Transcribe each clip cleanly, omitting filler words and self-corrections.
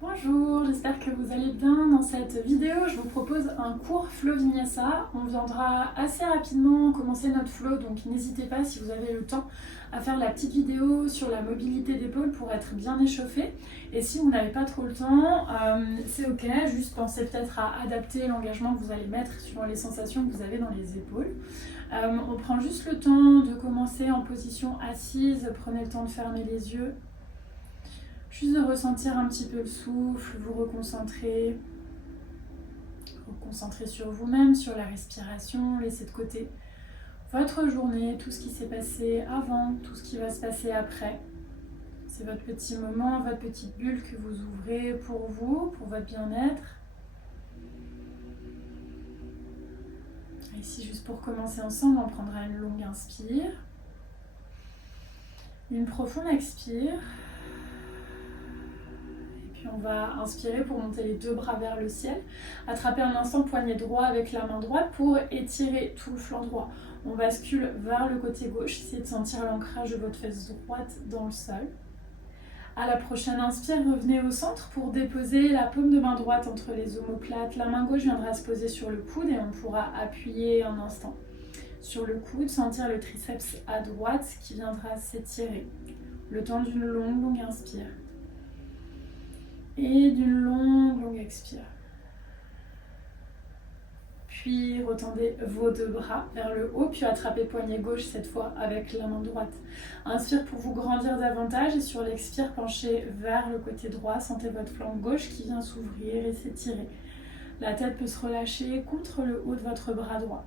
Bonjour, j'espère que vous allez bien. Dans cette vidéo, je vous propose un cours Flow Vinyasa. On viendra assez rapidement commencer notre flow, donc n'hésitez pas si vous avez le temps à faire la petite vidéo sur la mobilité d'épaule pour être bien échauffé. Et si vous n'avez pas trop le temps, c'est ok, juste pensez peut-être à adapter l'engagement que vous allez mettre suivant les sensations que vous avez dans les épaules. On prend juste le temps de commencer en position assise, prenez le temps de fermer les yeux. Juste de ressentir un petit peu le souffle, vous reconcentrer sur vous-même, sur la respiration, laissez de côté votre journée, tout ce qui s'est passé avant, tout ce qui va se passer après. C'est votre petit moment, votre petite bulle que vous ouvrez pour vous, pour votre bien-être. Ici, juste pour commencer ensemble, on prendra une longue inspire, une profonde expire. Puis on va inspirer pour monter les deux bras vers le ciel. Attraper un instant le poignet droit avec la main droite pour étirer tout le flanc droit. On bascule vers le côté gauche, essayez de sentir l'ancrage de votre fesse droite dans le sol. À la prochaine inspire, revenez au centre pour déposer la paume de main droite entre les omoplates. La main gauche viendra se poser sur le coude et on pourra appuyer un instant sur le coude, sentir le triceps à droite qui viendra s'étirer. Le temps d'une longue inspire. Et d'une longue expire. Puis retendez vos deux bras vers le haut, puis attrapez poignet gauche cette fois avec la main droite. Inspire pour vous grandir davantage et sur l'expire, penchez vers le côté droit. Sentez votre flanc gauche qui vient s'ouvrir et s'étirer. La tête peut se relâcher contre le haut de votre bras droit.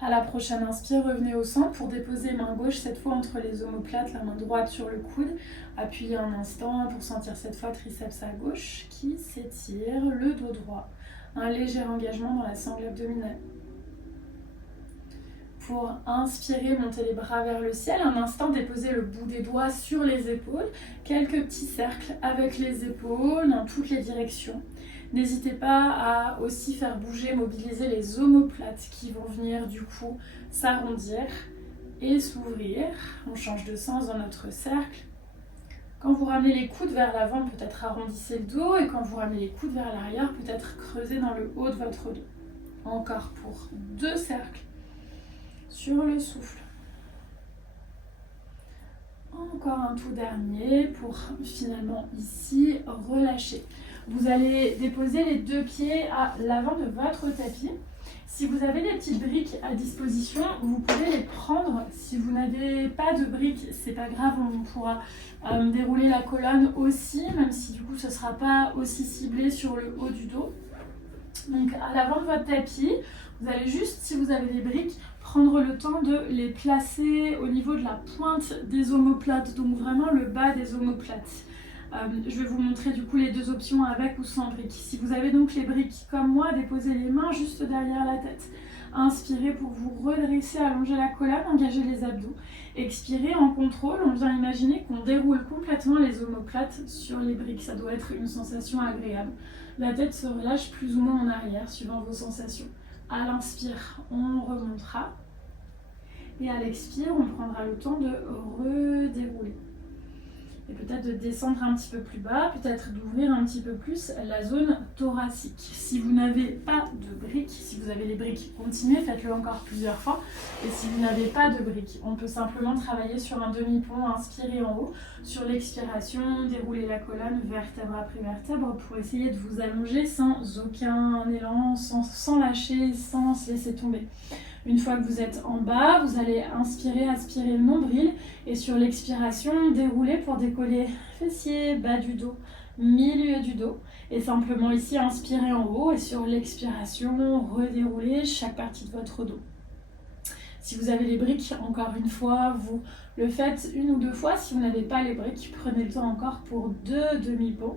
À la prochaine inspire, revenez au centre pour déposer main gauche, cette fois entre les omoplates, la main droite sur le coude. Appuyez un instant pour sentir cette fois triceps à gauche qui s'étire, le dos droit. Un léger engagement dans la sangle abdominale. Pour inspirer, montez les bras vers le ciel. Un instant, déposez le bout des doigts sur les épaules. Quelques petits cercles avec les épaules dans toutes les directions. N'hésitez pas à aussi faire bouger, mobiliser les omoplates qui vont venir du coup s'arrondir et s'ouvrir. On change de sens dans notre cercle. Quand vous ramenez les coudes vers l'avant, peut-être arrondissez le dos. Et quand vous ramenez les coudes vers l'arrière, peut-être creusez dans le haut de votre dos. Encore pour 2 cercles sur le souffle. Encore un tout dernier pour finalement ici relâcher. Vous allez déposer les 2 pieds à l'avant de votre tapis. Si vous avez des petites briques à disposition, vous pouvez les prendre. Si vous n'avez pas de briques, c'est pas grave, on pourra dérouler la colonne aussi, même si du coup ce ne sera pas aussi ciblé sur le haut du dos. Donc à l'avant de votre tapis, vous allez juste, si vous avez des briques, prendre le temps de les placer au niveau de la pointe des omoplates, donc vraiment le bas des omoplates. Je vais vous montrer du coup les 2 options avec ou sans briques. Si vous avez donc les briques comme moi, déposez les mains juste derrière la tête. Inspirez pour vous redresser, allonger la colonne, engager les abdos. Expirez en contrôle, on vient imaginer qu'on déroule complètement les omoplates sur les briques. Ça doit être une sensation agréable. La tête se relâche plus ou moins en arrière suivant vos sensations. À l'inspire, on remontera. Et à l'expire, on prendra le temps de redérouler. Et peut-être de descendre un petit peu plus bas, peut-être d'ouvrir un petit peu plus la zone thoracique. Si vous n'avez pas de briques, si vous avez les briques, continuez, faites-le encore plusieurs fois. Et si vous n'avez pas de briques, on peut simplement travailler sur un demi-pont, inspirer en haut. Sur l'expiration, dérouler la colonne vertèbre après vertèbre pour essayer de vous allonger sans aucun élan, sans lâcher, sans se laisser tomber. Une fois que vous êtes en bas, vous allez inspirer, aspirer le nombril et sur l'expiration, dérouler pour décoller fessiers, bas du dos, milieu du dos et simplement ici inspirer en haut et sur l'expiration, redérouler chaque partie de votre dos. Si vous avez les briques, encore une fois, vous le faites 1 ou 2 fois. Si vous n'avez pas les briques, prenez le temps encore pour 2 demi-pots.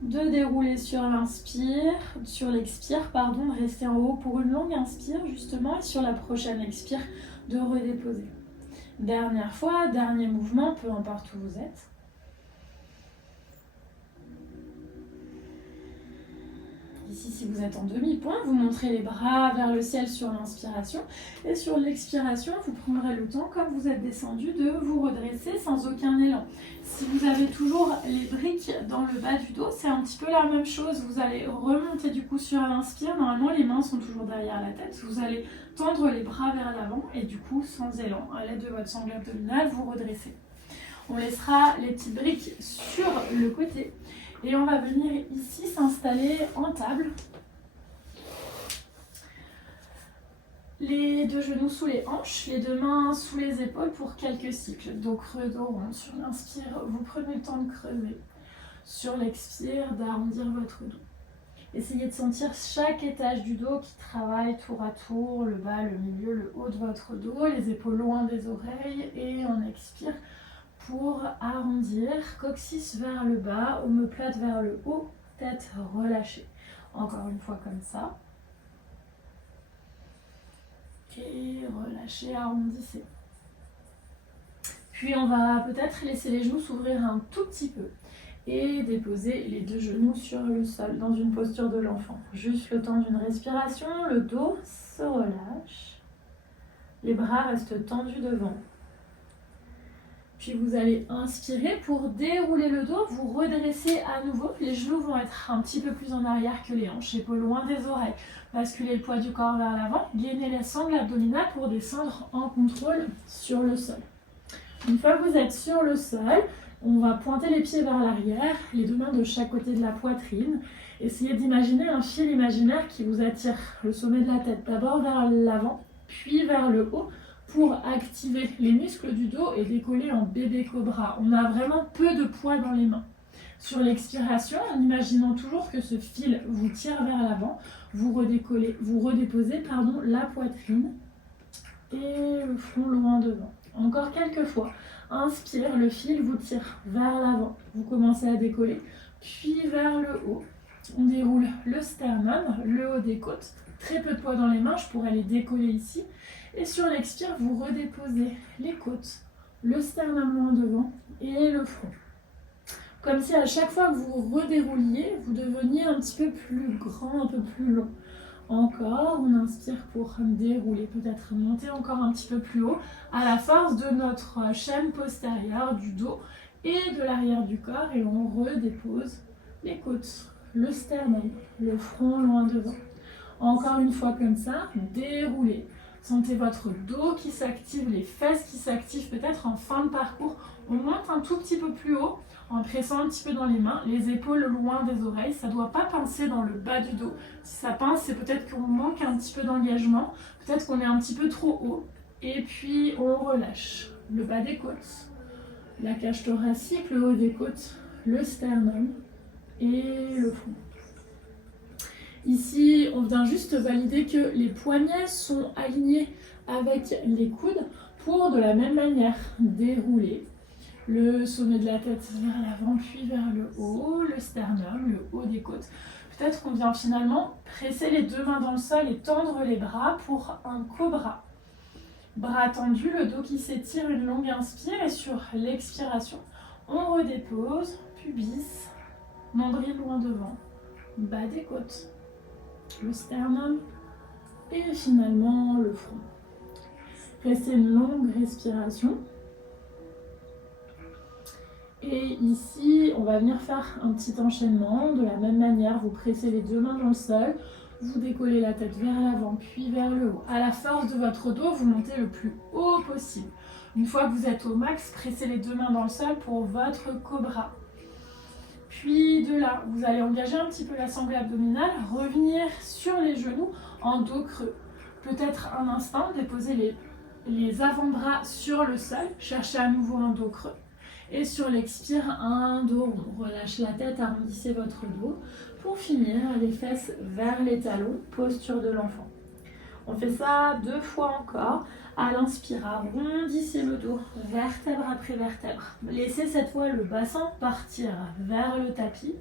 De dérouler sur l'inspire, sur l'expire, pardon, de rester en haut pour une longue inspire justement et sur la prochaine expire de redéposer. Dernière fois, dernier mouvement, peu importe où vous êtes. Ici, si vous êtes en demi-point, vous montrez les bras vers le ciel sur l'inspiration. Et sur l'expiration, vous prendrez le temps, comme vous êtes descendu, de vous redresser sans aucun élan. Si vous avez toujours les briques dans le bas du dos, c'est un petit peu la même chose. Vous allez remonter du coup sur l'inspire. Normalement, les mains sont toujours derrière la tête. Vous allez tendre les bras vers l'avant et du coup, sans élan, à l'aide de votre sangle abdominale, vous redressez. On laissera les petites briques sur le côté. Et on va venir ici s'installer en table. Les deux genoux sous les hanches, les deux mains sous les épaules pour quelques cycles. Dos creux, dos rond. Sur l'inspire, vous prenez le temps de creuser. Sur l'expire, d'arrondir votre dos. Essayez de sentir chaque étage du dos qui travaille tour à tour, le bas, le milieu, le haut de votre dos, les épaules loin des oreilles. Et on expire pour arrondir, coccyx vers le bas, omoplate vers le haut, tête relâchée. Encore une fois comme ça. Et relâchez, arrondissez. Puis on va peut-être laisser les genoux s'ouvrir un tout petit peu et déposer les deux genoux sur le sol dans une posture de l'enfant. Juste le temps d'une respiration, le dos se relâche, les bras restent tendus devant. Puis vous allez inspirer pour dérouler le dos, vous redressez à nouveau. Les genoux vont être un petit peu plus en arrière que les hanches, épaules loin des oreilles. Basculez le poids du corps vers l'avant, gainez la sangle abdominale pour descendre en contrôle sur le sol. Une fois que vous êtes sur le sol, on va pointer les pieds vers l'arrière, les deux mains de chaque côté de la poitrine. Essayez d'imaginer un fil imaginaire qui vous attire le sommet de la tête, d'abord vers l'avant, puis vers le haut, pour activer les muscles du dos et décoller en bébé cobra. On a vraiment peu de poids dans les mains. Sur l'expiration, en imaginant toujours que ce fil vous tire vers l'avant, vous redéposez la poitrine et le front loin devant. Encore quelques fois. Inspire, le fil vous tire vers l'avant. Vous commencez à décoller, puis vers le haut. On déroule le sternum, le haut des côtes. Très peu de poids dans les mains, je pourrais les décoller ici. Et sur l'expire, vous redéposez les côtes, le sternum loin devant et le front. Comme si à chaque fois que vous redérouliez, vous deveniez un petit peu plus grand, un peu plus long. Encore, on inspire pour dérouler, peut-être monter encore un petit peu plus haut, à la force de notre chaîne postérieure, du dos et de l'arrière du corps. Et on redépose les côtes, le sternum, le front loin devant. Encore une fois comme ça, déroulez. Sentez votre dos qui s'active, les fesses qui s'activent peut-être en fin de parcours. On monte un tout petit peu plus haut en pressant un petit peu dans les mains, les épaules loin des oreilles. Ça ne doit pas pincer dans le bas du dos. Si ça pince, c'est peut-être qu'on manque un petit peu d'engagement. Peut-être qu'on est un petit peu trop haut. Et puis on relâche le bas des côtes, la cage thoracique, le haut des côtes, le sternum et le front. Ici, on vient juste valider que les poignets sont alignés avec les coudes pour de la même manière dérouler le sommet de la tête vers l'avant puis vers le haut, le sternum, le haut des côtes. Peut-être qu'on vient finalement presser les deux mains dans le sol et tendre les bras pour un cobra. Bras tendus, le dos qui s'étire, une longue inspire et sur l'expiration, on redépose, pubis, nombril loin devant, bas des côtes. Le sternum et finalement le front. Restez une longue respiration. Et ici, on va venir faire un petit enchaînement. De la même manière, vous pressez les deux mains dans le sol, vous décollez la tête vers l'avant, puis vers le haut. À la force de votre dos, vous montez le plus haut possible. Une fois que vous êtes au max, pressez les deux mains dans le sol pour votre cobra. Puis de là, vous allez engager un petit peu la sangle abdominale, revenir sur les genoux en dos creux. Peut-être un instant, déposer les avant-bras sur le sol, cherchez à nouveau un dos creux. Et sur l'expire, un dos rond. Relâchez la tête, arrondissez votre dos. Pour finir, les fesses vers les talons, posture de l'enfant. On fait ça 2 fois encore. À l'inspire, arrondissez le dos, vertèbre après vertèbre. Laissez cette fois le bassin partir vers le tapis.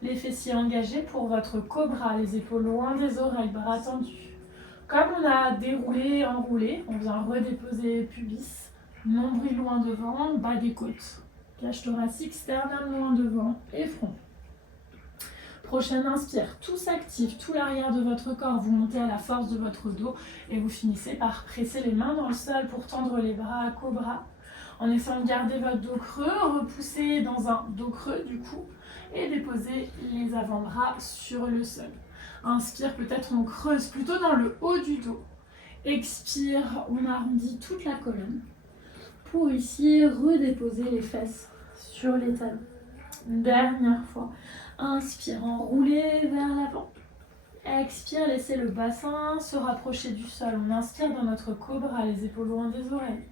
Les fessiers engagés pour votre cobra, les épaules loin des oreilles, bras tendus. Comme on a déroulé, enroulé, on vient redéposer pubis, nombril loin devant, bas des côtes. Cage thoracique, sternum loin devant et front. Prochaine inspire, tout s'active, tout l'arrière de votre corps, vous montez à la force de votre dos et vous finissez par presser les mains dans le sol pour tendre les bras à cobra. En essayant de garder votre dos creux, repoussez dans un dos creux du coup et déposez les avant-bras sur le sol. Inspire, peut-être on creuse plutôt dans le haut du dos. Expire, on arrondit toute la colonne. Pour ici, redéposer les fesses sur les talons. Une dernière fois. Inspire, enroulez vers l'avant. Expire, laissez le bassin se rapprocher du sol. On inspire dans notre cobra, les épaules loin des oreilles.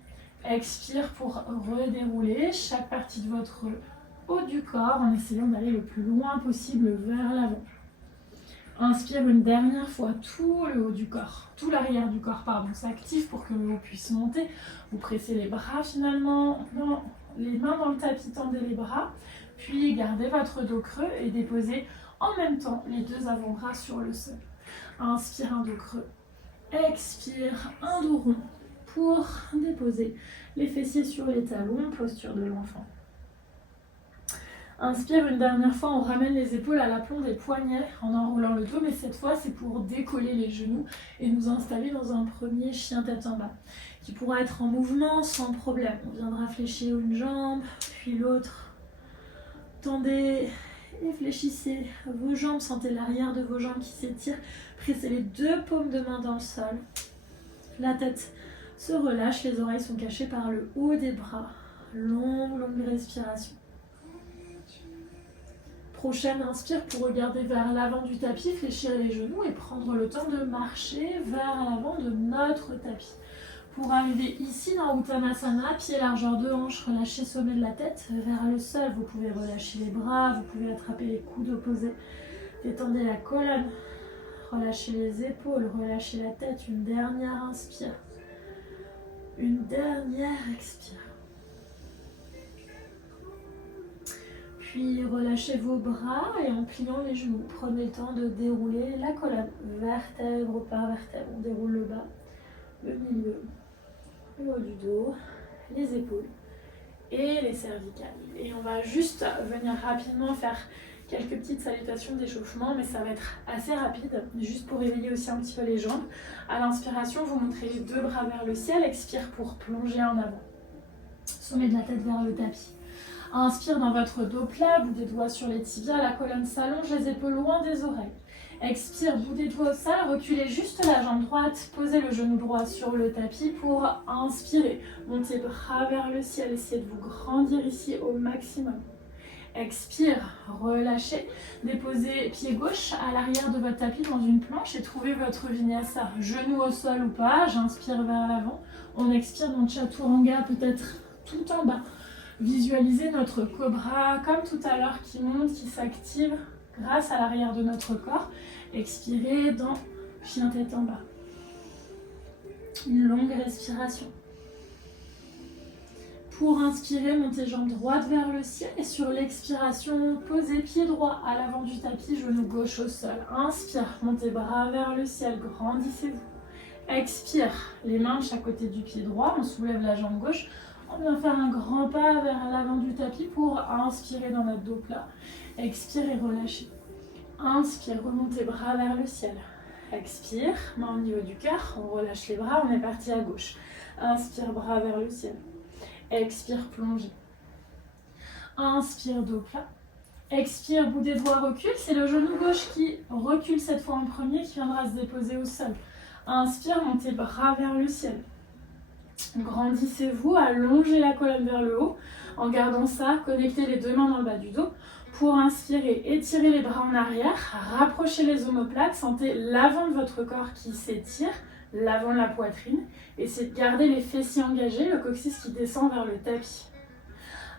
Expire pour redérouler chaque partie de votre haut du corps en essayant d'aller le plus loin possible vers l'avant. Inspire une dernière fois, tout le haut du corps, tout l'arrière du corps, s'active pour que le haut puisse monter. Vous pressez les bras finalement, les mains dans le tapis, tendez les bras, puis gardez votre dos creux et déposez en même temps les deux avant-bras sur le sol. Inspire, un dos creux. Expire, un dos rond pour déposer les fessiers sur les talons, posture de l'enfant. Inspire une dernière fois, on ramène les épaules à l'aplomb des poignets en enroulant le dos, mais cette fois c'est pour décoller les genoux et nous installer dans un premier chien tête en bas qui pourra être en mouvement sans problème. On viendra fléchir une jambe, puis l'autre. Tendez et fléchissez vos jambes, sentez l'arrière de vos jambes qui s'étirent. Pressez les deux paumes de main dans le sol. La tête se relâche, les oreilles sont cachées par le haut des bras. Longue respiration. Prochaine inspire pour regarder vers l'avant du tapis, fléchir les genoux et prendre le temps de marcher vers l'avant de notre tapis. Pour arriver ici dans Uttanasana, pied largeur de hanche, relâchez sommet de la tête vers le sol. Vous pouvez relâcher les bras, vous pouvez attraper les coudes opposés. Détendez la colonne, relâchez les épaules, relâchez la tête. Une dernière inspire. Une dernière expire. Puis relâchez vos bras et en pliant les genoux, prenez le temps de dérouler la colonne, vertèbre par vertèbre. On déroule le bas, le milieu, le haut du dos, les épaules et les cervicales. Et on va juste venir rapidement faire quelques petites salutations d'échauffement, mais ça va être assez rapide, juste pour réveiller aussi un petit peu les jambes. À l'inspiration, vous montrez les deux bras vers le ciel, expire pour plonger en avant. Sommet de la tête vers le tapis. Inspire dans votre dos plat, bout des doigts sur les tibias, la colonne s'allonge, les épaules loin des oreilles. Expire, bout des doigts au sol, reculez juste la jambe droite, posez le genou droit sur le tapis pour inspirer. Montez bras vers le ciel, essayez de vous grandir ici au maximum. Expire, relâchez, déposez pied gauche à l'arrière de votre tapis dans une planche et trouvez votre vinyasa. Genou au sol ou pas, j'inspire vers l'avant. On expire dans Chaturanga, peut-être tout en bas. Visualisez notre cobra comme tout à l'heure qui monte, qui s'active grâce à l'arrière de notre corps. Expirez dans chien tête en bas. Une longue respiration. Pour inspirer, montez jambe droite vers le ciel et sur l'expiration, posez pied droit à l'avant du tapis, genou gauche au sol. Inspire, montez bras vers le ciel, grandissez-vous. Expire, les mains de chaque côté du pied droit, on soulève la jambe gauche. On vient faire un grand pas vers l'avant du tapis pour inspirer dans notre dos plat. Expire et relâchez. Inspire, remontez bras vers le ciel. Expire, main au niveau du cœur, on relâche les bras, on est parti à gauche. Inspire, bras vers le ciel. Expire, plongez. Inspire, dos plat. Expire, bout des doigts recule. C'est le genou gauche qui recule cette fois en premier, qui viendra se déposer au sol. Inspire, montez bras vers le ciel. Grandissez-vous, allongez la colonne vers le haut. En gardant ça, connectez les deux mains dans le bas du dos. Pour inspirer, étirez les bras en arrière, rapprochez les omoplates, sentez l'avant de votre corps qui s'étire, l'avant de la poitrine. Essayez de garder les fessiers engagés, le coccyx qui descend vers le tapis.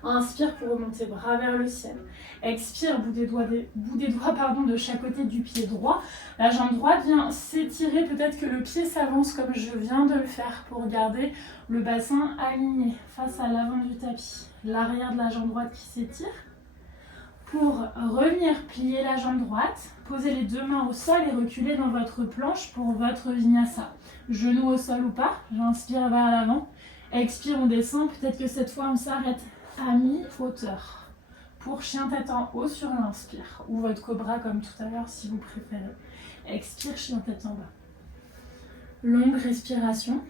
Inspire pour remonter bras vers le ciel. Expire, bout des doigts de chaque côté du pied droit. La jambe droite vient s'étirer, peut-être que le pied s'avance comme je viens de le faire pour garder le bassin aligné face à l'avant du tapis. L'arrière de la jambe droite qui s'étire. Pour revenir plier la jambe droite, posez les deux mains au sol et reculez dans votre planche pour votre vinyasa. Genou au sol ou pas, j'inspire vers l'avant. Expire, on descend, peut-être que cette fois on s'arrête à mi-hauteur. pour chien tête en haut sur l'inspire. Ou votre cobra comme tout à l'heure si vous préférez. Expire, chien tête en bas. Longue respiration.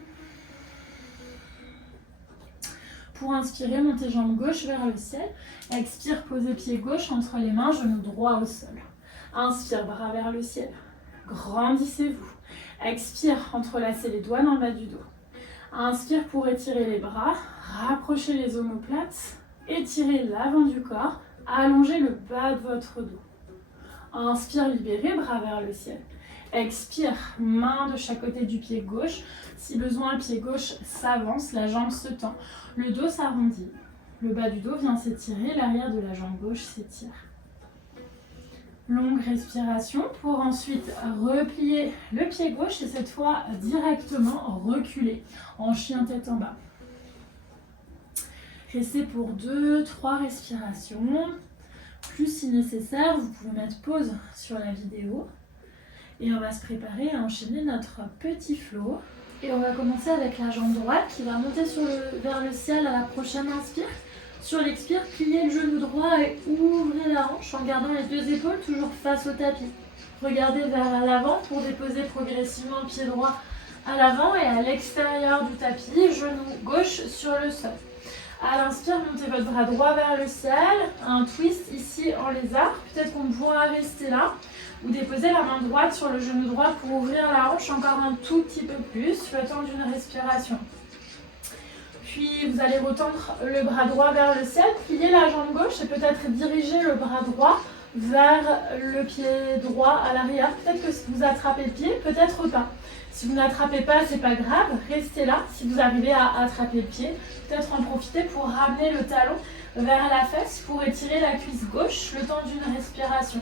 Pour inspirer, montez jambe gauche vers le ciel. Expire, posez pied gauche entre les mains, genou droit au sol. Inspire, bras vers le ciel. Grandissez-vous. Expire, entrelacez les doigts dans le bas du dos. Inspire pour étirer les bras, rapprochez les omoplates, étirez l'avant du corps, allongez le bas de votre dos. Inspire, libérez, bras vers le ciel. Expire, main de chaque côté du pied gauche. Si besoin, le pied gauche s'avance, la jambe se tend. Le dos s'arrondit. Le bas du dos vient s'étirer, l'arrière de la jambe gauche s'étire. Longue respiration pour ensuite replier le pied gauche et cette fois directement reculer en chien tête en bas. Restez pour 2-3 respirations. Plus si nécessaire, vous pouvez mettre pause sur la vidéo. Et on va se préparer à enchaîner notre petit flow. Et on va commencer avec la jambe droite qui va monter vers le ciel à la prochaine inspire. Sur l'expire, pliez le genou droit et ouvrez la hanche en gardant les deux épaules toujours face au tapis. Regardez vers l'avant pour déposer progressivement le pied droit à l'avant et à l'extérieur du tapis, genou gauche sur le sol. À l'inspire, montez votre bras droit vers le ciel, un twist ici en lézard. Peut-être qu'on pourra rester là ou déposer la main droite sur le genou droit pour ouvrir la hanche encore un tout petit peu plus, le temps d'une respiration. Puis vous allez retendre le bras droit vers le ciel, plier la jambe gauche et peut-être diriger le bras droit vers le pied droit à l'arrière. Peut-être que vous attrapez le pied, peut-être pas. Si vous n'attrapez pas, c'est pas grave, restez là. Si vous arrivez à attraper le pied, peut-être en profiter pour ramener le talon vers la fesse pour étirer la cuisse gauche le temps d'une respiration.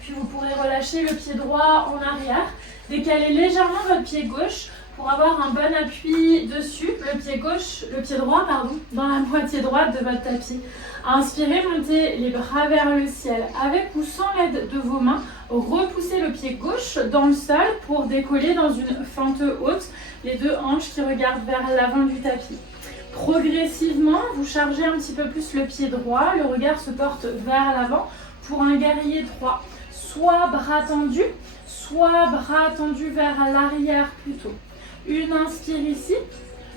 Puis vous pourrez relâcher le pied droit en arrière, décaler légèrement votre pied gauche pour avoir un bon appui dessus, le pied droit, dans la moitié droite de votre tapis. Inspirez, montez les bras vers le ciel. Avec ou sans l'aide de vos mains, repoussez le pied gauche dans le sol pour décoller dans une fente haute, les deux hanches qui regardent vers l'avant du tapis. Progressivement, vous chargez un petit peu plus le pied droit, le regard se porte vers l'avant pour un guerrier droit. Soit bras tendus vers l'arrière plutôt. Une inspire ici.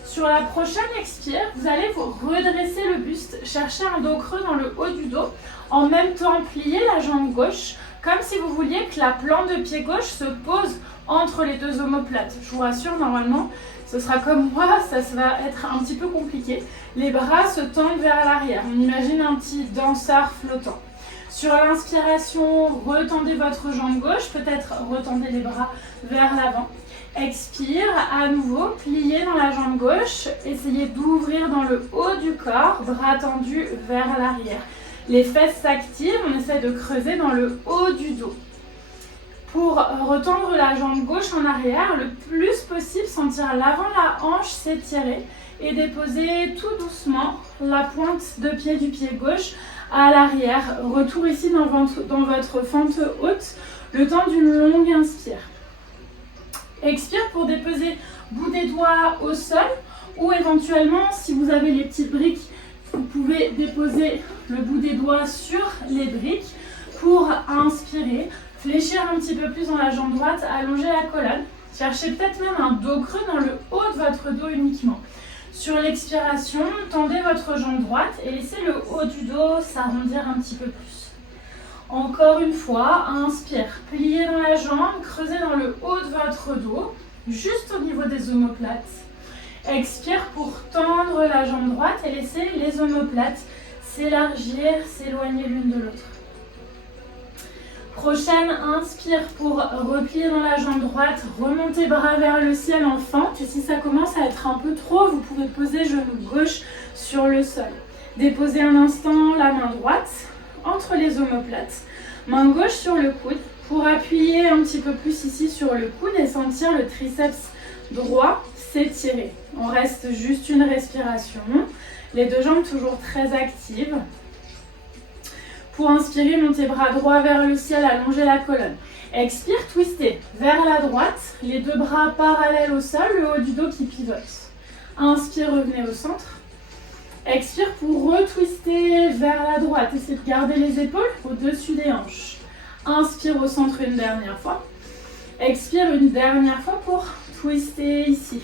Sur la prochaine expire, vous allez vous redresser le buste, chercher un dos creux dans le haut du dos. En même temps, plier la jambe gauche, comme si vous vouliez que la plante de pied gauche se pose entre les deux omoplates. Je vous rassure, normalement, ce sera comme moi, ça va être un petit peu compliqué. Les bras se tendent vers l'arrière. On imagine un petit danseur flottant. Sur l'inspiration, retendez votre jambe gauche, peut-être retendez les bras vers l'avant. Expire, à nouveau, pliez dans la jambe gauche, essayez d'ouvrir dans le haut du corps, bras tendus vers l'arrière. Les fesses s'activent, on essaie de creuser dans le haut du dos. Pour retendre la jambe gauche en arrière, le plus possible, sentir l'avant de la hanche s'étirer et déposer tout doucement la pointe de pied du pied gauche à l'arrière. Retour ici dans votre fente haute, le temps d'une longue inspire. Expire pour déposer bout des doigts au sol ou éventuellement, si vous avez les petites briques, vous pouvez déposer le bout des doigts sur les briques pour inspirer. Fléchir un petit peu plus dans la jambe droite, allonger la colonne. Cherchez peut-être même un dos creux dans le haut de votre dos uniquement. Sur l'expiration, tendez votre jambe droite et laissez le haut du dos s'arrondir un petit peu plus. Encore une fois, inspire, pliez dans la jambe, creusez dans le haut de votre dos, juste au niveau des omoplates. Expire pour tendre la jambe droite et laisser les omoplates s'élargir, s'éloigner l'une de l'autre. Prochaine, inspire pour replier dans la jambe droite, remonter bras vers le ciel en fente. Et si ça commence à être un peu trop, vous pouvez poser genou gauche sur le sol. Déposez un instant la main droite entre les omoplates. Main gauche sur le coude pour appuyer un petit peu plus ici sur le coude et sentir le triceps droit s'étirer. On reste juste une respiration. Les deux jambes toujours très actives. Pour inspirer, montez bras droit vers le ciel, allongez la colonne. Expire, twistez vers la droite, les deux bras parallèles au sol, le haut du dos qui pivote. Inspire, revenez au centre. Expire pour retwister vers la droite. Essayez de garder les épaules au-dessus des hanches. Inspire au centre une dernière fois. Expire une dernière fois pour twister ici.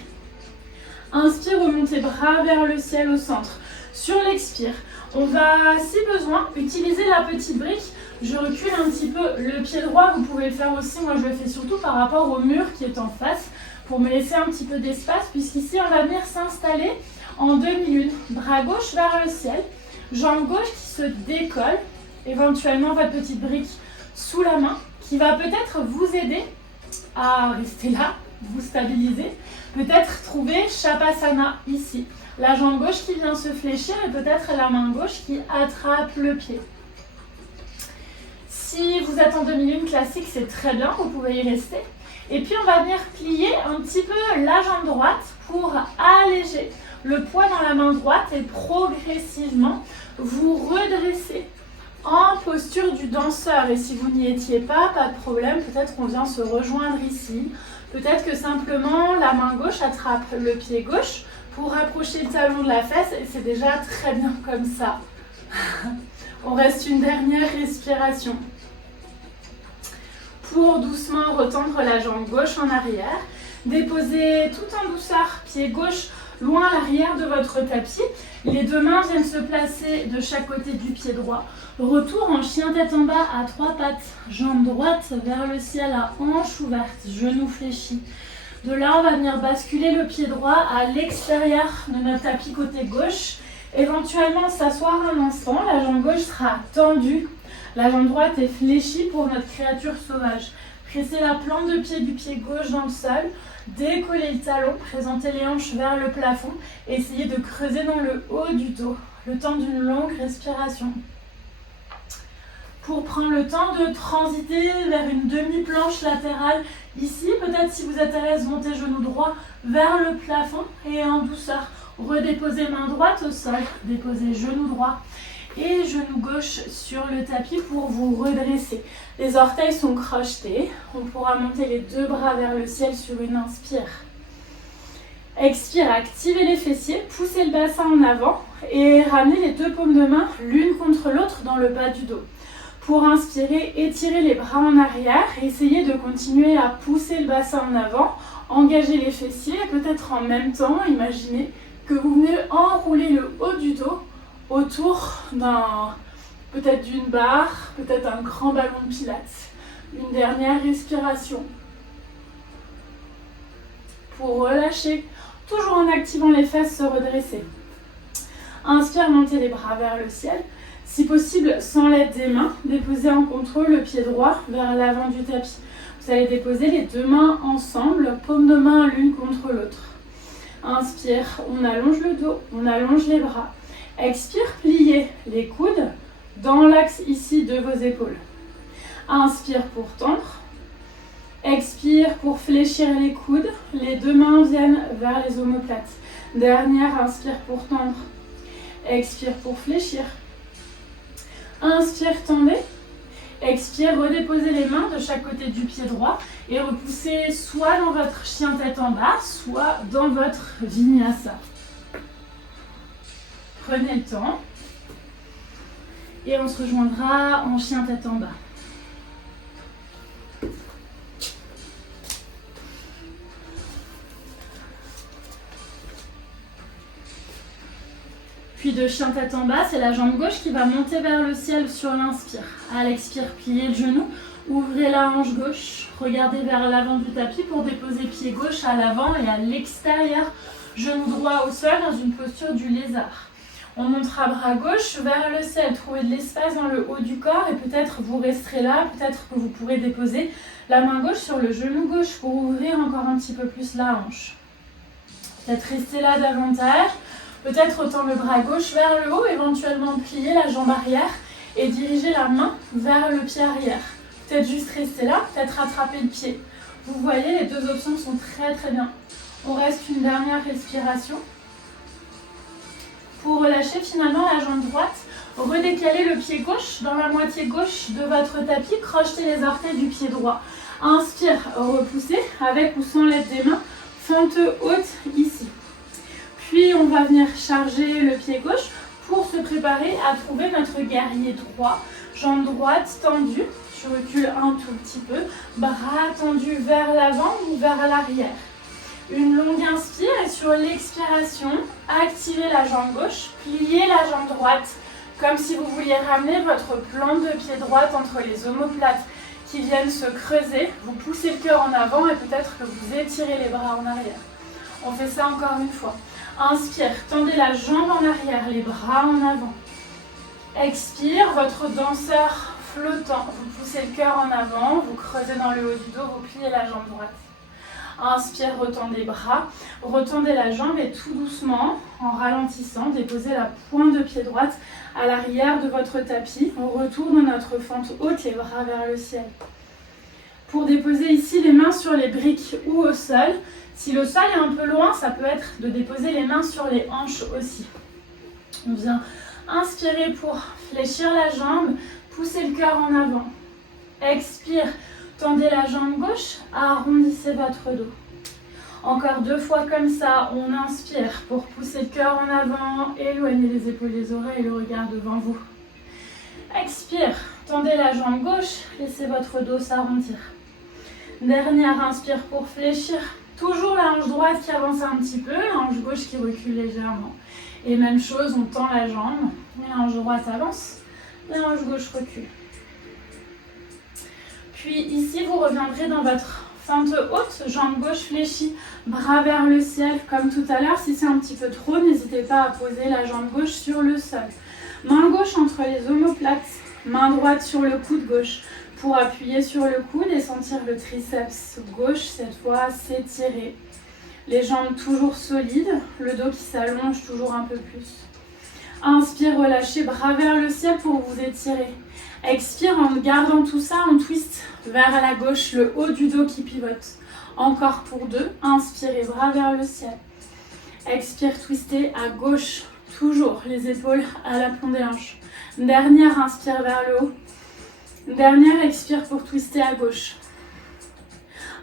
Inspire, remontez bras vers le ciel au centre. Sur l'expire, on va, si besoin, utiliser la petite brique. Je recule un petit peu le pied droit. Vous pouvez le faire aussi. Moi, je le fais surtout par rapport au mur qui est en face pour me laisser un petit peu d'espace, puisqu'ici, on va venir s'installer en demi-lune. Bras gauche vers le ciel. Jambe gauche qui se décolle. Éventuellement, votre petite brique sous la main qui va peut-être vous aider à rester là, vous stabiliser. Peut-être trouver Shavasana ici. La jambe gauche qui vient se fléchir et peut-être la main gauche qui attrape le pied. Si vous êtes en demi-lune classique, c'est très bien, vous pouvez y rester. Et puis on va venir plier un petit peu la jambe droite pour alléger le poids dans la main droite et progressivement vous redresser en posture du danseur. Et si vous n'y étiez pas de problème, peut-être qu'on vient se rejoindre ici. Peut-être que simplement la main gauche attrape le pied gauche pour rapprocher le talon de la fesse et c'est déjà très bien comme ça. On reste une dernière respiration. Pour doucement retendre la jambe gauche en arrière, déposez tout en douceur, pied gauche loin à l'arrière de votre tapis. Les deux mains viennent se placer de chaque côté du pied droit. Retour en chien tête en bas à trois pattes. Jambe droite vers le ciel à hanche ouverte, genou fléchi. De là, on va venir basculer le pied droit à l'extérieur de notre tapis côté gauche. Éventuellement s'asseoir un instant, la jambe gauche sera tendue. La jambe droite est fléchie pour notre créature sauvage. Pressez la plante de pied du pied gauche dans le sol. Décollez le talon, présentez les hanches vers le plafond. Essayez de creuser dans le haut du dos. Le temps d'une longue respiration. Pour prendre le temps de transiter vers une demi-planche latérale ici. Peut-être si vous êtes à l'aise, montez genou droit vers le plafond et en douceur. Redéposez main droite au sol, déposez genou droit et genou gauche sur le tapis pour vous redresser. Les orteils sont crochetés. On pourra monter les deux bras vers le ciel sur une inspire. Expire, activez les fessiers, poussez le bassin en avant et ramenez les deux paumes de main l'une contre l'autre dans le bas du dos. Pour inspirer, étirez les bras en arrière et essayez de continuer à pousser le bassin en avant, engager les fessiers et peut-être en même temps, imaginez que vous venez enrouler le haut du dos autour peut-être d'une barre, peut-être un grand ballon de pilates. Une dernière respiration. Pour relâcher, toujours en activant les fesses, se redresser. Inspire, montez les bras vers le ciel. Si possible, sans l'aide des mains, déposez en contrôle le pied droit vers l'avant du tapis. Vous allez déposer les deux mains ensemble, paume de main l'une contre l'autre. Inspire, on allonge le dos, on allonge les bras. Expire, pliez les coudes dans l'axe ici de vos épaules. Inspire pour tendre. Expire pour fléchir les coudes. Les deux mains viennent vers les omoplates. Dernière, inspire pour tendre. Expire pour fléchir. Inspire, tendez. Expire, redéposez les mains de chaque côté du pied droit et repoussez soit dans votre chien tête en bas, soit dans votre vinyasa. Prenez le temps et on se rejoindra en chien tête en bas. Puis de chien tête en bas, c'est la jambe gauche qui va monter vers le ciel sur l'inspire. À l'expire, pliez le genou, ouvrez la hanche gauche, regardez vers l'avant du tapis pour déposer pied gauche à l'avant et à l'extérieur, genou droit au sol dans une posture du lézard. On montera bras gauche vers le ciel, trouvez de l'espace dans le haut du corps et peut-être vous resterez là, peut-être que vous pourrez déposer la main gauche sur le genou gauche pour ouvrir encore un petit peu plus la hanche. Peut-être rester là davantage. Peut-être autant le bras gauche vers le haut, éventuellement plier la jambe arrière et diriger la main vers le pied arrière. Peut-être juste rester là, peut-être attraper le pied. Vous voyez, les deux options sont très très bien. On reste une dernière respiration. Pour relâcher finalement la jambe droite, redécalez le pied gauche dans la moitié gauche de votre tapis, crochetez les orteils du pied droit. Inspire, repoussez avec ou sans l'aide des mains, fente haute ici. Puis on va venir charger le pied gauche pour se préparer à trouver notre guerrier droit. Jambe droite tendue, je recule un tout petit peu, bras tendus vers l'avant ou vers l'arrière. Une longue inspire et sur l'expiration, activez la jambe gauche, pliez la jambe droite, comme si vous vouliez ramener votre plante de pied droite entre les omoplates qui viennent se creuser. Vous poussez le cœur en avant et peut-être que vous étirez les bras en arrière. On fait ça encore une fois. Inspire, tendez la jambe en arrière, les bras en avant. Expire, votre danseur flottant. Vous poussez le cœur en avant, vous creusez dans le haut du dos, vous pliez la jambe droite. Inspire, retendez les bras, retendez la jambe et tout doucement, en ralentissant, déposez la pointe de pied droite à l'arrière de votre tapis. On retourne notre fente haute, les bras vers le ciel. Pour déposer ici les mains sur les briques ou au sol, si le sol est un peu loin, ça peut être de déposer les mains sur les hanches aussi. On vient inspirer pour fléchir la jambe, poussez le cœur en avant. Expire, tendez la jambe gauche, arrondissez votre dos. Encore 2 fois comme ça, on inspire pour pousser le cœur en avant, éloignez les épaules des oreilles et le regard devant vous. Expire, tendez la jambe gauche, laissez votre dos s'arrondir. Dernière inspire pour fléchir. Toujours la hanche droite qui avance un petit peu, la hanche gauche qui recule légèrement. Et même chose, on tend la jambe, la hanche droite avance, la hanche gauche recule. Puis ici, vous reviendrez dans votre fente haute, jambe gauche fléchie, bras vers le ciel, comme tout à l'heure. Si c'est un petit peu trop, n'hésitez pas à poser la jambe gauche sur le sol. Main gauche entre les omoplates, main droite sur le coude gauche pour appuyer sur le coude et sentir le triceps gauche, cette fois s'étirer. Les jambes toujours solides, le dos qui s'allonge toujours un peu plus. Inspire, relâchez, bras vers le ciel pour vous étirer. Expire, en gardant tout ça, on twist vers la gauche, le haut du dos qui pivote. Encore pour 2, inspirez, bras vers le ciel. Expire, twistez à gauche, toujours les épaules à l'aplomb des hanches. Dernière, inspire vers le haut. Dernière, expire pour twister à gauche.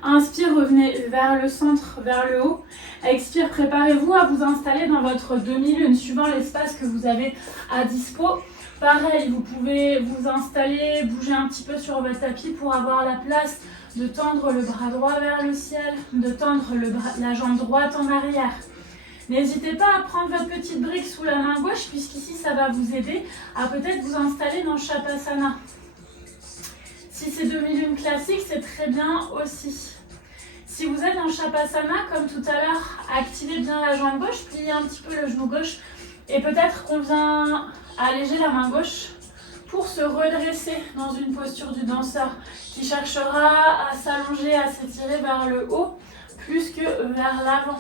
Inspire, revenez vers le centre, vers le haut. Expire, préparez-vous à vous installer dans votre demi-lune, suivant l'espace que vous avez à dispo. Pareil, vous pouvez vous installer, bouger un petit peu sur votre tapis pour avoir la place de tendre le bras droit vers le ciel, de tendre la jambe droite en arrière. N'hésitez pas à prendre votre petite brique sous la main gauche, puisqu'ici, ça va vous aider à peut-être vous installer dans Shavasana. Si c'est demi-lune classique, c'est très bien aussi. Si vous êtes en Shavasana, comme tout à l'heure, activez bien la jambe gauche, pliez un petit peu le genou gauche et peut-être qu'on vient alléger la main gauche pour se redresser dans une posture du danseur qui cherchera à s'allonger, à s'étirer vers le haut plus que vers l'avant.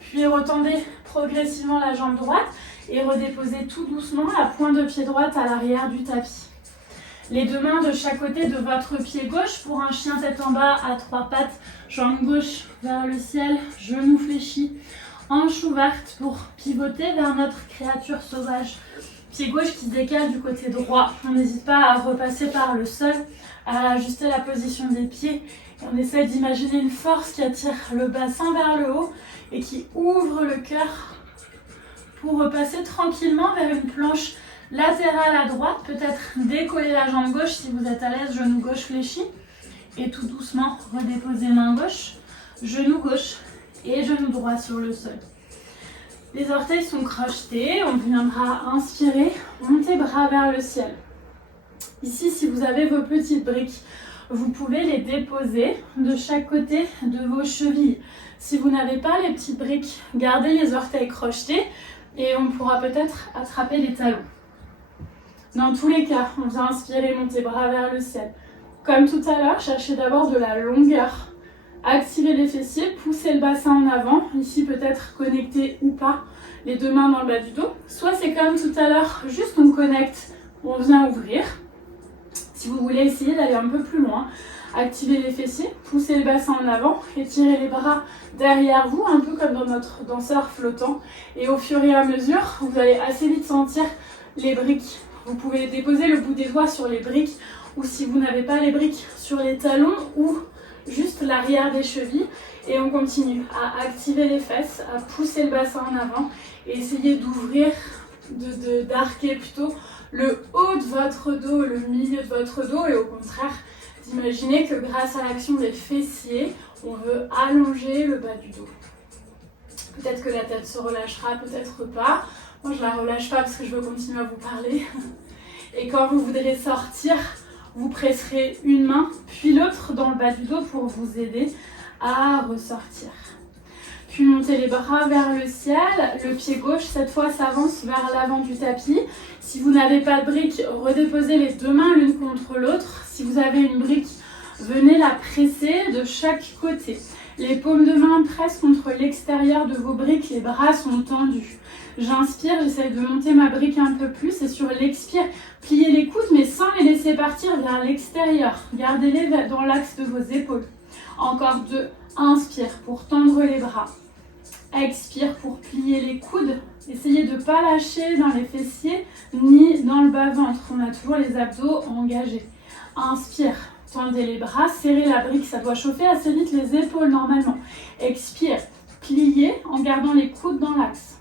Puis retendez progressivement la jambe droite et redéposez tout doucement la pointe de pied droite à l'arrière du tapis. Les 2 mains de chaque côté de votre pied gauche pour un chien tête en bas à 3 pattes. Jambe gauche vers le ciel, genou fléchi, hanche ouverte pour pivoter vers notre créature sauvage. Pied gauche qui se décale du côté droit. On n'hésite pas à repasser par le sol, à ajuster la position des pieds. Et on essaie d'imaginer une force qui attire le bassin vers le haut et qui ouvre le cœur pour repasser tranquillement vers une planche latérale à droite, peut-être décoller la jambe gauche si vous êtes à l'aise, genou gauche fléchi. Et tout doucement, redéposer main gauche, genou gauche et genou droit sur le sol. Les orteils sont crochetés, on viendra inspirer, monter bras vers le ciel. Ici, si vous avez vos petites briques, vous pouvez les déposer de chaque côté de vos chevilles. Si vous n'avez pas les petites briques, gardez les orteils crochetés et on pourra peut-être attraper les talons. Dans tous les cas, on vient inspirer, monter bras vers le ciel. Comme tout à l'heure, cherchez d'abord de la longueur. Activez les fessiers, poussez le bassin en avant. Ici, peut-être connecté ou pas, les 2 mains dans le bas du dos. Soit c'est comme tout à l'heure, juste on connecte, on vient ouvrir. Si vous voulez essayer d'aller un peu plus loin, activez les fessiers, poussez le bassin en avant, étirez les bras derrière vous, un peu comme dans notre danseur flottant. Et au fur et à mesure, vous allez assez vite sentir les briques. Vous pouvez déposer le bout des doigts sur les briques ou si vous n'avez pas les briques sur les talons ou juste l'arrière des chevilles et on continue à activer les fesses, à pousser le bassin en avant et essayer d'ouvrir, d'arquer plutôt le haut de votre dos, le milieu de votre dos et au contraire d'imaginer que grâce à l'action des fessiers, on veut allonger le bas du dos. Peut-être que la tête se relâchera, peut-être pas. Moi je la relâche pas parce que je veux continuer à vous parler. Et quand vous voudrez sortir, vous presserez une main puis l'autre dans le bas du dos pour vous aider à ressortir. Puis montez les bras vers le ciel, le pied gauche cette fois s'avance vers l'avant du tapis. Si vous n'avez pas de brique, redéposez les deux mains l'une contre l'autre. Si vous avez une brique, venez la presser de chaque côté. Les paumes de main pressent contre l'extérieur de vos briques, les bras sont tendus. J'inspire, j'essaie de monter ma brique un peu plus et sur l'expire, pliez les coudes mais sans les laisser partir vers l'extérieur. Gardez-les dans l'axe de vos épaules. Encore deux. Inspire pour tendre les bras. Expire pour plier les coudes. Essayez de ne pas lâcher dans les fessiers ni dans le bas-ventre. On a toujours les abdos engagés. Inspire, tendez les bras, serrez la brique. Ça doit chauffer assez vite les épaules normalement. Expire, pliez en gardant les coudes dans l'axe.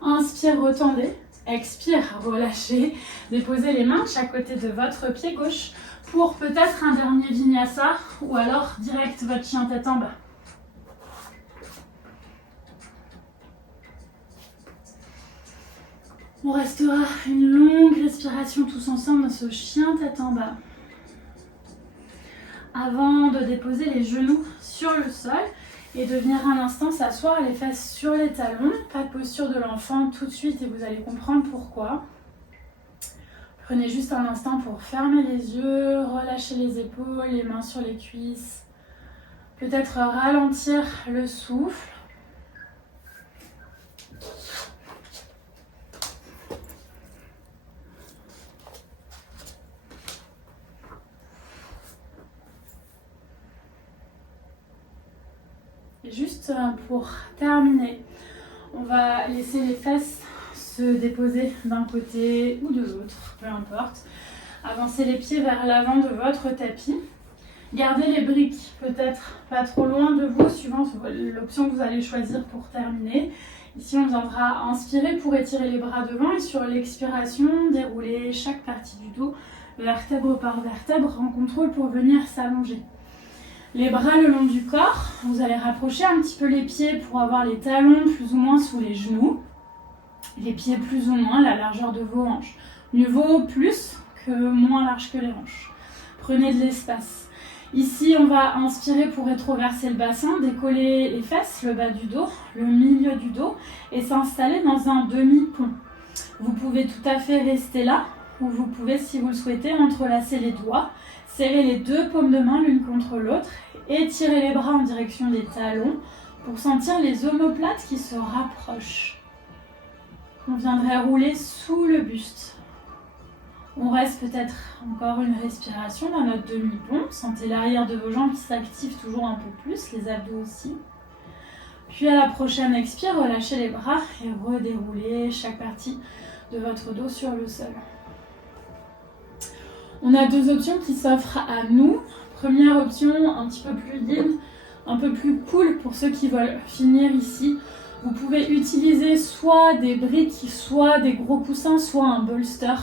Inspire, retendez. Expire, relâchez. Déposez les mains chaque côté de votre pied gauche pour peut-être un dernier vinyasa ou alors direct votre chien tête en bas. On restera une longue respiration tous ensemble dans ce chien tête en bas. Avant de déposer les genoux sur le sol et de venir un instant s'asseoir les fesses sur les talons. Pas de posture de l'enfant tout de suite et vous allez comprendre pourquoi. Prenez juste un instant pour fermer les yeux, relâcher les épaules, les mains sur les cuisses. Peut-être ralentir le souffle. Et juste pour terminer, on va laisser les fesses se déposer d'un côté ou de l'autre, peu importe. Avancez les pieds vers l'avant de votre tapis. Gardez les briques peut-être pas trop loin de vous, suivant l'option que vous allez choisir pour terminer. Ici, on viendra inspirer pour étirer les bras devant et sur l'expiration, dérouler chaque partie du dos, vertèbre par vertèbre, en contrôle pour venir s'allonger. Les bras le long du corps, vous allez rapprocher un petit peu les pieds pour avoir les talons plus ou moins sous les genoux. Les pieds plus ou moins la largeur de vos hanches. Mieux vaut plus que moins large que les hanches. Prenez de l'espace. Ici, on va inspirer pour rétroverser le bassin, décoller les fesses, le bas du dos, le milieu du dos et s'installer dans un demi-pont. Vous pouvez tout à fait rester là ou vous pouvez, si vous le souhaitez, entrelacer les doigts, serrer les deux paumes de main l'une contre l'autre et tirer les bras en direction des talons pour sentir les omoplates qui se rapprochent. On viendrait rouler sous le buste. On reste peut-être encore une respiration dans notre demi-pont. Sentez l'arrière de vos jambes qui s'active toujours un peu plus, les abdos aussi. Puis à la prochaine expire, relâchez les bras et redéroulez chaque partie de votre dos sur le sol. On a deux options qui s'offrent à nous. Première option, un petit peu plus yin, un peu plus cool pour ceux qui veulent finir ici. Vous pouvez utiliser soit des briques, soit des gros coussins, soit un bolster.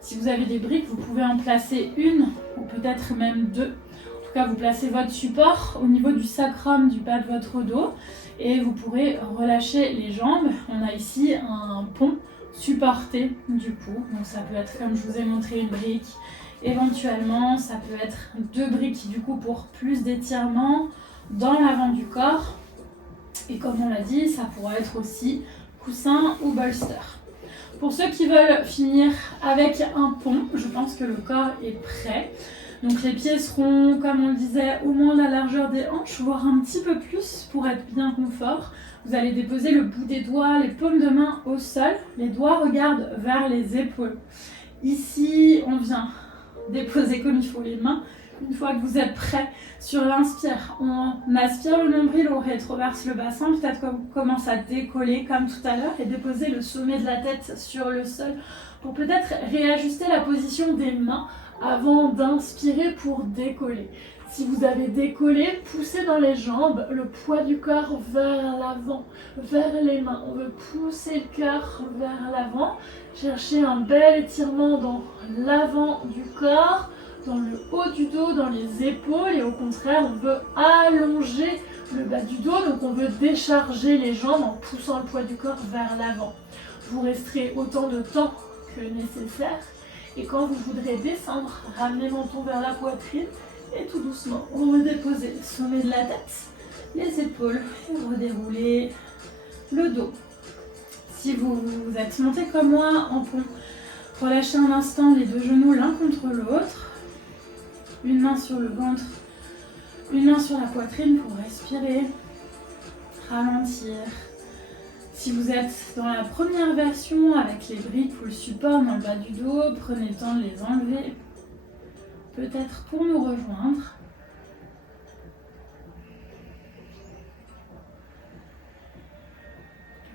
Si vous avez des briques, vous pouvez en placer une ou peut-être même deux. En tout cas, vous placez votre support au niveau du sacrum du bas de votre dos et vous pourrez relâcher les jambes. On a ici un pont supporté du coup. Donc ça peut être, comme je vous ai montré, une brique. Éventuellement, ça peut être deux briques du coup pour plus d'étirement dans l'avant du corps. Et comme on l'a dit, ça pourrait être aussi coussin ou bolster. Pour ceux qui veulent finir avec un pont, je pense que le corps est prêt. Donc les pieds seront, comme on le disait, au moins la largeur des hanches, voire un petit peu plus pour être bien confort. Vous allez déposer le bout des doigts, les paumes de main au sol. Les doigts regardent vers les épaules. Ici, on vient déposer comme il faut les mains. Une fois que vous êtes prêt, sur l'inspire, on aspire le nombril, on rétroverse le bassin, peut-être qu'on commence à décoller comme tout à l'heure et déposer le sommet de la tête sur le sol pour peut-être réajuster la position des mains avant d'inspirer pour décoller. Si vous avez décollé, poussez dans les jambes, le poids du corps vers l'avant, vers les mains. On veut pousser le cœur vers l'avant, chercher un bel étirement dans l'avant du corps, dans le haut du dos, dans les épaules. Et au contraire, on veut allonger le bas du dos, donc on veut décharger les jambes en poussant le poids du corps vers l'avant. Vous resterez autant de temps que nécessaire. Et quand vous voudrez descendre, ramenez le menton vers la poitrine. Et tout doucement, on va déposer le sommet de la tête, les épaules, et redérouler le dos. Si vous êtes monté comme moi en pont, relâchez un instant les deux genoux l'un contre l'autre. Une main sur le ventre, une main sur la poitrine pour respirer, ralentir. Si vous êtes dans la première version avec les briques ou le support dans le bas du dos, prenez le temps de les enlever. Peut-être pour nous rejoindre.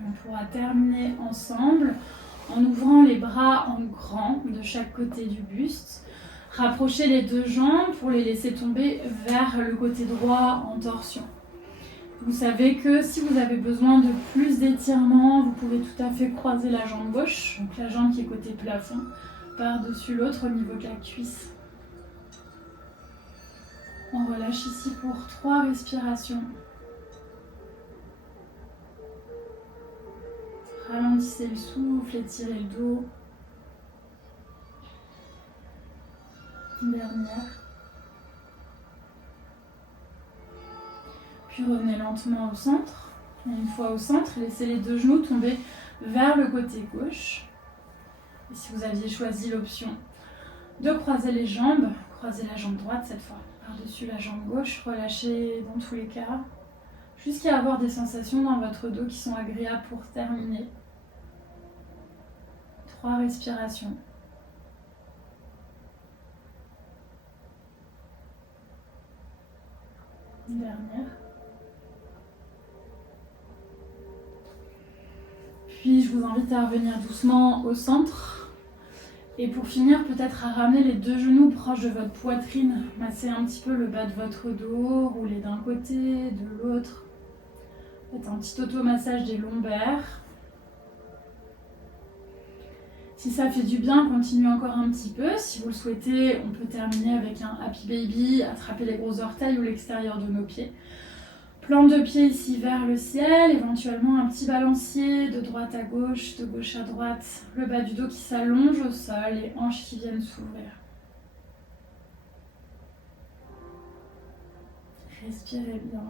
On pourra terminer ensemble en ouvrant les bras en grand de chaque côté du buste. Rapprochez les deux jambes pour les laisser tomber vers le côté droit en torsion. Vous savez que si vous avez besoin de plus d'étirement, vous pouvez tout à fait croiser la jambe gauche, donc la jambe qui est côté plafond, par-dessus l'autre au niveau de la cuisse. On relâche ici pour 3 respirations. Ralentissez le souffle, étirez le dos. Une dernière. Puis revenez lentement au centre. Et une fois au centre, laissez les deux genoux tomber vers le côté gauche. Et si vous aviez choisi l'option de croiser les jambes, croisez la jambe droite cette fois. Par-dessus la jambe gauche, relâchez dans tous les cas, jusqu'à avoir des sensations dans votre dos qui sont agréables pour terminer. 3 respirations. Une dernière. Puis je vous invite à revenir doucement au centre. Et pour finir, peut-être à ramener les deux genoux proches de votre poitrine. Massez un petit peu le bas de votre dos, roulez d'un côté, de l'autre. Faites un petit automassage des lombaires. Si ça fait du bien, continuez encore un petit peu. Si vous le souhaitez, on peut terminer avec un Happy Baby, attraper les gros orteils ou l'extérieur de nos pieds. Plante de pied ici vers le ciel, éventuellement un petit balancier de droite à gauche, de gauche à droite, le bas du dos qui s'allonge au sol, les hanches qui viennent s'ouvrir. Respirez bien.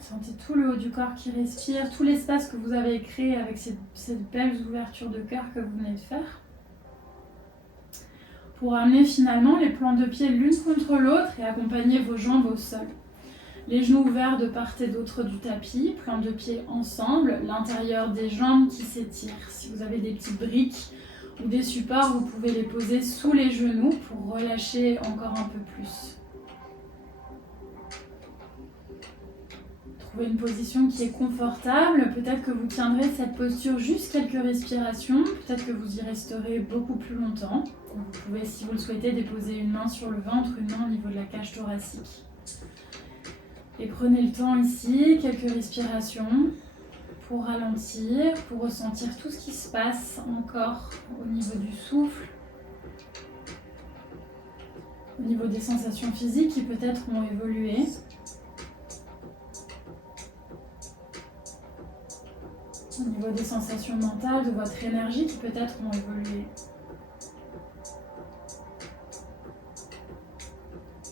Sentez tout le haut du corps qui respire, tout l'espace que vous avez créé avec cette belles ouvertures de cœur que vous venez de faire. Pour amener finalement les plantes de pied l'une contre l'autre et accompagner vos jambes au sol. Les genoux ouverts de part et d'autre du tapis, plantes de pied ensemble, l'intérieur des jambes qui s'étire. Si vous avez des petites briques ou des supports, vous pouvez les poser sous les genoux pour relâcher encore un peu plus. Trouvez une position qui est confortable. Peut-être que vous tiendrez cette posture juste quelques respirations. Peut-être que vous y resterez beaucoup plus longtemps. Vous pouvez, si vous le souhaitez, déposer une main sur le ventre, une main au niveau de la cage thoracique. Et prenez le temps ici, quelques respirations, pour ralentir, pour ressentir tout ce qui se passe encore au niveau du souffle, au niveau des sensations physiques qui peut-être ont évolué. Au niveau des sensations mentales, de votre énergie qui peut-être ont évolué.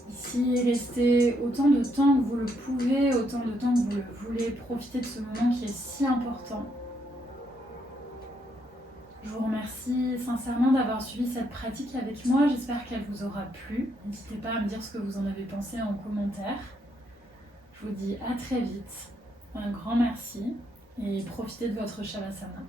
Ici, restez autant de temps que vous le pouvez, autant de temps que vous le voulez. Profitez de ce moment qui est si important. Je vous remercie sincèrement d'avoir suivi cette pratique avec moi. J'espère qu'elle vous aura plu. N'hésitez pas à me dire ce que vous en avez pensé en commentaire. Je vous dis à très vite. Un grand merci et profitez de votre Shavasana.